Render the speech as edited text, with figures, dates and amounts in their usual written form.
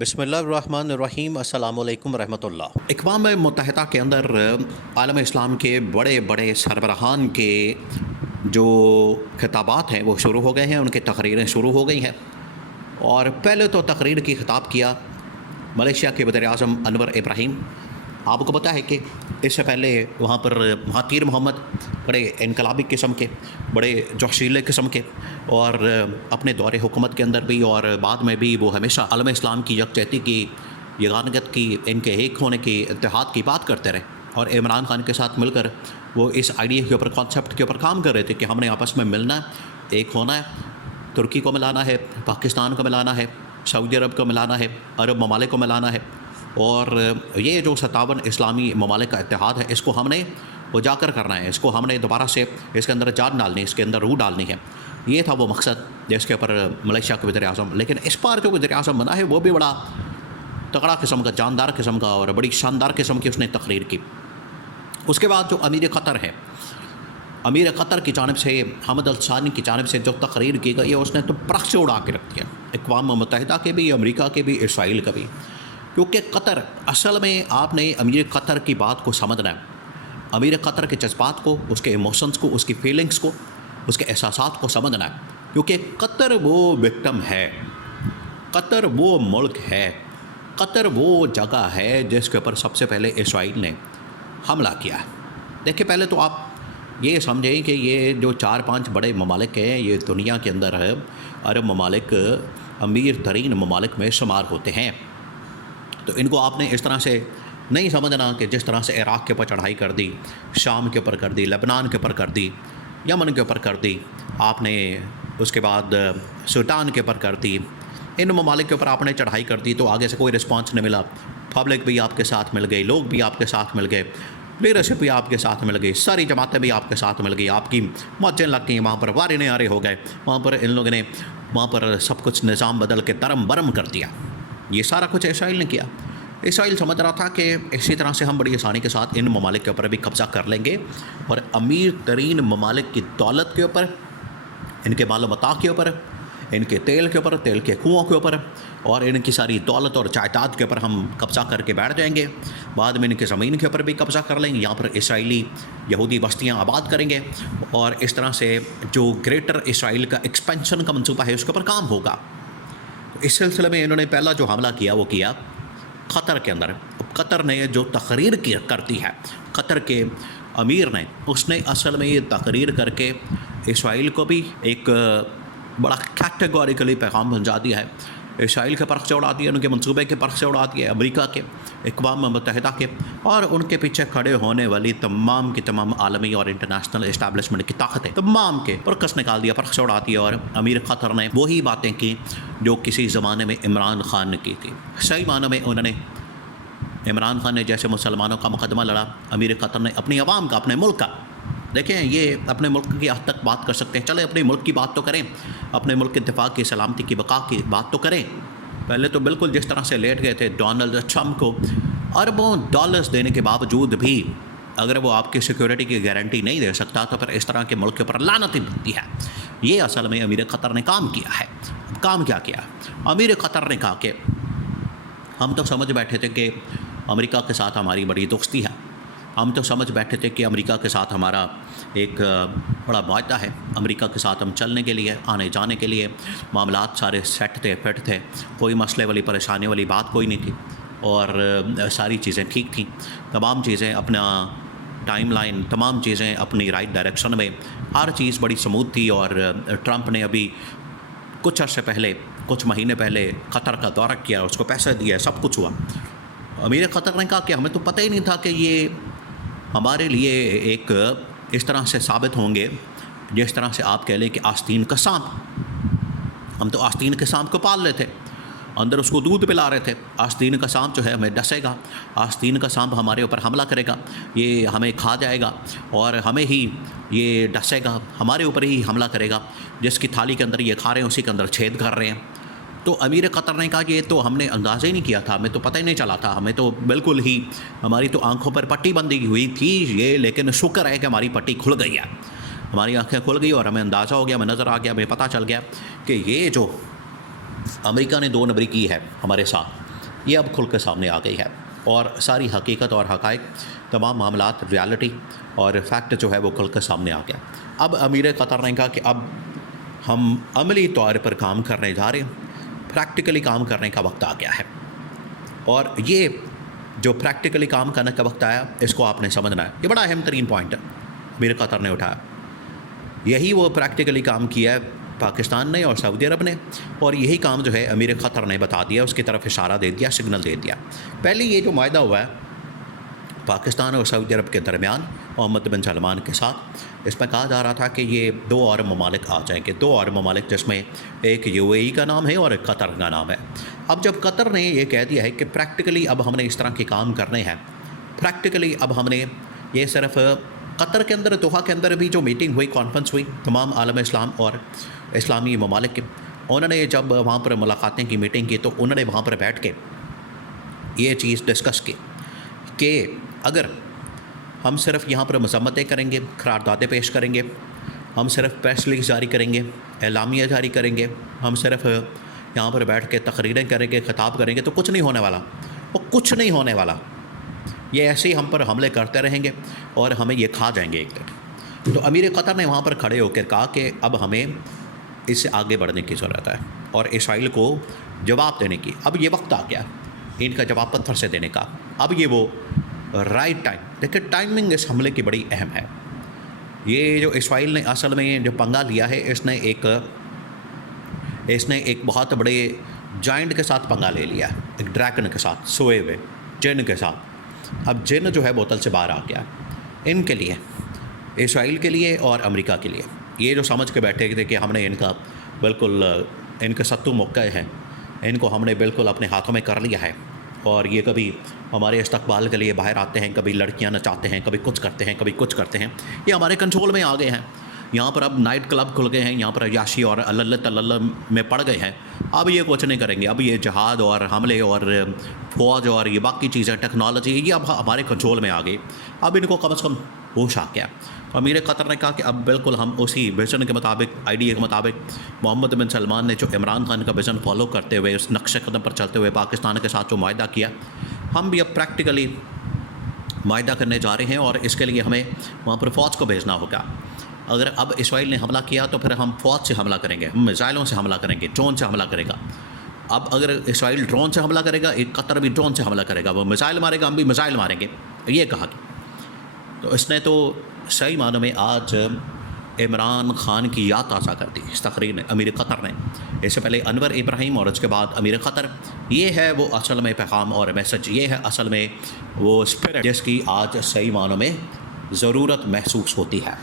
بسم اللہ الرحمن الرحیم۔ السلام علیکم ورحمۃ اللہ۔ اقوام متحدہ کے اندر عالم اسلام کے بڑے بڑے سربراہان کے جو خطابات ہیں وہ شروع ہو گئے ہیں، ان کی تقریریں شروع ہو گئی ہیں۔ اور پہلے تو تقریر کی خطاب کیا ملیشیا کے وزیر اعظم انور ابراہیم۔ آپ کو پتہ ہے کہ اس سے پہلے وہاں پر مہاتیر محمد بڑے انقلابی قسم کے، بڑے جوشیلے قسم کے، اور اپنے دور حکومت کے اندر بھی اور بعد میں بھی وہ ہمیشہ عالم اسلام کی یکجہتی کی، یگانگت کی، ان کے ایک ہونے کی، اتحاد کی بات کرتے رہے۔ اور عمران خان کے ساتھ مل کر وہ اس آئیڈیا کے اوپر، کانسیپٹ کے اوپر کام کر رہے تھے کہ ہم نے آپس میں ملنا ہے، ایک ہونا ہے، ترکی کو ملانا ہے، پاکستان کو ملانا ہے، سعودی عرب کو ملانا ہے، عرب ممالک کو ملانا ہے، اور یہ جو 57 اسلامی ممالک کا اتحاد ہے اس کو ہم نے اجاگر کرنا ہے، اس کو ہم نے دوبارہ سے اس کے اندر جان ڈالنی ہے، اس کے اندر روح ڈالنی ہے۔ یہ تھا وہ مقصد جس کے اوپر ملیشیا کے وزیر اعظم، لیکن اس بار جو وزیر اعظم بنا ہے وہ بھی بڑا تگڑا قسم کا، جاندار قسم کا اور بڑی شاندار قسم کی اس نے تقریر کی۔ اس کے بعد جو امیر قطر ہے، امیر قطر کی جانب سے، حمد الثانی کی جانب سے جو تقریر کی گئی ہے اس نے تو پرخ سے اڑا کے رکھ دیا، اقوام متحدہ کے بھی، امریکہ کے بھی، اسرائیل کا بھی۔ کیونکہ قطر، اصل میں آپ نے امیر قطر کی بات کو سمجھنا ہے، امیر قطر کے جذبات کو، اس کے ایموشنز کو، اس کی فیلنگز کو، اس کے احساسات کو سمجھنا ہے۔ کیونکہ قطر وہ وکٹم ہے، قطر وہ ملک ہے، قطر وہ جگہ ہے جس کے اوپر سب سے پہلے اسرائیل نے حملہ کیا ہے۔ دیکھیں، پہلے تو آپ یہ سمجھیں کہ یہ جو 4-5 بڑے ممالک ہیں، یہ دنیا کے اندر ہے، عرب ممالک امیر ترین ممالک میں شمار ہوتے ہیں۔ تو ان کو آپ نے اس طرح سے نہیں سمجھنا کہ جس طرح سے عراق کے اوپر چڑھائی کر دی، شام کے اوپر کر دی، لبنان کے اوپر کر دی، یمن کے اوپر کر دی، آپ نے اس کے بعد سوڈان کے اوپر کر دی، ان ممالک کے اوپر آپ نے چڑھائی کر دی تو آگے سے کوئی رسپانس نہیں ملا۔ پبلک بھی آپ کے ساتھ مل گئی، لوگ بھی آپ کے ساتھ مل گئے، لیڈرشپ بھی آپ کے ساتھ مل گئی، ساری جماعتیں بھی آپ کے ساتھ مل گئی، آپ کی موجیں لگ گئیں، وہاں پر وارے نعرے ہو گئے، وہاں پر ان لوگوں نے وہاں پر سب کچھ نظام بدل کے ترم برم کر دیا۔ یہ سارا کچھ اسرائیل نے کیا۔ اسرائیل سمجھ رہا تھا کہ اسی طرح سے ہم بڑی آسانی کے ساتھ ان ممالک کے اوپر بھی قبضہ کر لیں گے، اور امیر ترین ممالک کی دولت کے اوپر، ان کے مال و متاع کے اوپر، ان کے تیل کے اوپر، تیل کے کنووں کے اوپر، اور ان کی ساری دولت اور جائیداد کے اوپر ہم قبضہ کر کے بیٹھ جائیں گے۔ بعد میں ان کی زمین کے اوپر بھی قبضہ کر لیں گے، یہاں پر اسرائیلی یہودی بستیاں آباد کریں گے، اور اس طرح سے جو گریٹر اسرائیل کا ایکسپینشن کا منصوبہ ہے اس کے اوپر کام ہوگا۔ اس سلسلے میں انہوں نے پہلا جو حملہ کیا وہ کیا قطر کے اندر۔ قطر نے جو تقریر کرتی ہے، قطر کے امیر نے، اس نے اصل میں یہ تقریر کر کے اسرائیل کو بھی ایک بڑا کیٹیگوریکلی پیغام پہنچا دیا ہے، اسرائیل کے پرخ سے اڑا دیا، ان کے منصوبے کے پرخ سے اڑا دیا، امریکہ کے، اقوام متحدہ کے، اور ان کے پیچھے کھڑے ہونے والی تمام کی تمام عالمی اور انٹرنیشنل اسٹیبلشمنٹ کی طاقتیں، تمام کے پرکس نکال دیا، پرخ سے اڑا دیا۔ اور امیر قطر نے وہی باتیں کی جو کسی زمانے میں عمران خان نے کی تھی۔ صحیح معنوں میں انہوں نے، عمران خان نے جیسے مسلمانوں کا مقدمہ لڑا، امیر قطر نے اپنی عوام کا، اپنے ملک کا۔ دیکھیں، یہ اپنے ملک کی حد تک بات کر سکتے ہیں، چلے اپنے ملک کی بات تو کریں، اپنے ملک کے دفاع کی، سلامتی کی، بقا کی بات تو کریں۔ پہلے تو بالکل جس طرح سے لیٹ گئے تھے ڈونلڈ ٹرمپ کو اربوں ڈالرز دینے کے باوجود بھی اگر وہ آپ کی سیکیورٹی کی گارنٹی نہیں دے سکتا تو پھر اس طرح کے ملک کے اوپر لعنت ہی بنتی ہے۔ یہ اصل میں امیر قطر نے کام کیا ہے۔ کام کیا کیا؟ امیر قطر نے کہا کہ ہم تو سمجھ بیٹھے تھے کہ امریکہ کے ساتھ ہماری بڑی دوستی ہے، ہم تو سمجھ بیٹھے تھے کہ امریکہ کے ساتھ ہمارا ایک بڑا معاہدہ ہے، امریکہ کے ساتھ ہم چلنے کے لیے، آنے جانے کے لیے معاملات سارے سیٹ تھے، فٹ تھے، کوئی مسئلے والی، پریشانی والی بات کوئی نہیں تھی، اور ساری چیزیں ٹھیک تھیں، تمام چیزیں اپنا ٹائم لائن، تمام چیزیں اپنی رائٹ ڈائریکشن میں، ہر چیز بڑی سموتھ تھی۔ اور ٹرمپ نے ابھی کچھ عرصے پہلے، کچھ مہینے پہلے قطر کا دورہ کیا، اس کو پیسے دیا، سب کچھ ہوا۔ امیر قطر نے کہا کہ ہمیں تو پتہ ہی نہیں تھا کہ یہ ہمارے لیے ایک اس طرح سے ثابت ہوں گے جس طرح سے آپ کہہ لیں کہ آستین کا سانپ۔ ہم تو آستین کے سانپ کو پال لیتے، اندر اس کو دودھ پلا رہے تھے۔ آستین کا سانپ جو ہے ہمیں ڈسے گا، آستین کا سانپ ہمارے اوپر حملہ کرے گا، یہ ہمیں کھا جائے گا اور ہمیں ہی یہ ڈسے گا، ہمارے اوپر ہی حملہ کرے گا، جس کی تھالی کے اندر یہ کھا رہے ہیں اسی کے اندر چھید کر رہے ہیں۔ تو امیر قطر نے کہا کہ یہ تو ہم نے اندازہ ہی نہیں کیا تھا، ہمیں تو پتہ ہی نہیں چلا تھا، ہمیں تو بالکل ہی، ہماری تو آنکھوں پر پٹی بندھی ہوئی تھی یہ، لیکن شکر ہے کہ ہماری پٹی کھل گئی ہے، ہماری آنکھیں کھل گئی اور ہمیں اندازہ ہو گیا، ہمیں نظر آ گیا، ہمیں پتہ چل گیا کہ یہ جو امریکہ نے 2 نمبری کی ہے ہمارے ساتھ، یہ اب کھل کے سامنے آ گئی ہے، اور ساری حقیقت اور حقائق، تمام معاملات، ریالٹی اور فیکٹ جو ہے وہ کھل کے سامنے آ گیا۔ اب امیر قطر نے کہا کہ اب ہم عملی طور پر کام کرنے جا رہے ہیں، پریکٹیکلی کام کرنے کا وقت آ گیا ہے، اور یہ جو پریکٹیکلی کام کرنے کا وقت آیا اس کو آپ نے سمجھنا ہے۔ یہ بڑا اہم ترین پوائنٹ ہے امیر قطر نے اٹھایا، یہی وہ پریکٹیکلی کام کیا ہے پاکستان نے اور سعودی عرب نے، اور یہی کام جو ہے امیر قطر نے بتا دیا، اس کی طرف اشارہ دے دیا، سگنل دے دیا۔ پہلے یہ جو معاہدہ ہوا ہے پاکستان اور سعودی عرب کے درمیان محمد بن سلمان کے ساتھ، اس میں کہا جا رہا تھا کہ یہ 2 اور ممالک آ جائیں گے، 2 اور ممالک، جس میں ایک UAE کا نام ہے اور ایک قطر کا نام ہے۔ اب جب قطر نے یہ کہہ دیا ہے کہ پریکٹیکلی اب ہم نے اس طرح کے کام کرنے ہیں، پریکٹیکلی اب ہم نے یہ صرف قطر کے اندر، دوحہ کے اندر بھی جو میٹنگ ہوئی، کانفرنس ہوئی تمام عالم اسلام اور اسلامی ممالک کے، انہوں نے جب وہاں پر ملاقاتیں کی، میٹنگ کی، تو انہوں نے وہاں پر بیٹھ کے یہ چیز ڈسکس کی کہ اگر ہم صرف یہاں پر مذمتیں کریں گے، قراردادیں پیش کریں گے، ہم صرف پریس ریلیز جاری کریں گے، اعلامیہ جاری کریں گے، ہم صرف یہاں پر بیٹھ کے تقریریں کریں گے، خطاب کریں گے، تو کچھ نہیں ہونے والا، وہ کچھ نہیں ہونے والا۔ یہ ایسے ہی ہم پر حملے کرتے رہیں گے اور ہمیں یہ کھا جائیں گے ایک دن۔ تو امیر قطر نے وہاں پر کھڑے ہو کر کہا کہ اب ہمیں اس سے آگے بڑھنے کی ضرورت ہے اور اسرائیل کو جواب دینے کی، اب یہ وقت آ گیا ان کا جواب پتھر سے دینے کا۔ اب یہ وہ رائٹ ٹائم، دیکھیں ٹائمنگ اس حملے کی بڑی اہم ہے۔ یہ جو اسرائیل نے اصل میں جو پنگا لیا ہے، اس نے ایک بہت بڑے جائنٹ کے ساتھ پنگا لے لیا، ایک ڈریگن کے ساتھ، سوئے ہوئے جن کے ساتھ۔ اب جن جو ہے بوتل سے باہر آ گیا ان کے لیے، اسرائیل کے لیے اور امریکہ کے لیے۔ یہ جو سمجھ کے بیٹھے تھے کہ ہم نے ان کا بالکل ان کے ستو موقع ہیں، ان کو ہم نے بالکل اپنے ہاتھوں میں کر لیا ہے، اور یہ کبھی ہمارے استقبال کے لیے باہر آتے ہیں، کبھی لڑکیاں نچاتے ہیں، کبھی کچھ کرتے ہیں، کبھی کچھ کرتے ہیں، یہ ہمارے کنٹرول میں آ گئے ہیں۔ یہاں پر اب نائٹ کلب کھل گئے ہیں، یہاں پر عیاشی اور اللہ تلّہ میں پڑ گئے ہیں۔ اب یہ کچھ نہیں کریں گے، اب یہ جہاد اور حملے اور فوج اور یہ باقی چیزیں، ٹیکنالوجی، یہ اب ہمارے کنٹرول میں آ گئی، اب ان کو کم از کم ہوش آ گیا۔ امیر قطر نے کہا کہ اب بالکل ہم اسی ویژن کے مطابق، آئیڈیا کے مطابق، محمد بن سلمان نے جو عمران خان کا ویژن فالو کرتے ہوئے، اس نقش قدم پر چلتے ہوئے پاکستان کے ساتھ جو معاہدہ کیا، ہم بھی اب پریکٹیکلی معاہدہ کرنے جا رہے ہیں، اور اس کے لیے ہمیں وہاں پر فوج کو بھیجنا ہوگا۔ اگر اب اسرائیل نے حملہ کیا تو پھر ہم فوج سے حملہ کریں گے، ہم میزائلوں سے حملہ کریں گے، ڈرون سے حملہ کرے گا۔ اب اگر اسرائیل ڈرون سے حملہ کرے گا، ایک قطر بھی ڈرون سے حملہ کرے گا، وہ میزائل مارے گا، ہم بھی میزائل ماریں گے، یہ کہا کہ تو اس نے تو صحیح معنوں میں آج عمران خان کی یاد تازہ کر دی اس تقریر نے، امیر قطر نے۔ اس سے پہلے انور ابراہیم اور اس کے بعد امیر قطر۔ یہ ہے وہ اصل میں پیغام اور میسج، یہ ہے اصل میں وہ اسپرٹ جس کی آج صحیح معنوں میں ضرورت محسوس ہوتی ہے۔